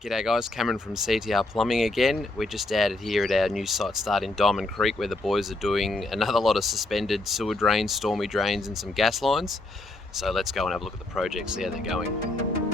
G'day guys, Cameron from CTR Plumbing again. We're just out here at our new site start in Diamond Creek where the boys are doing another lot of suspended sewer drains, stormy drains and some gas lines. So let's go and have a look at the project, see how they're going.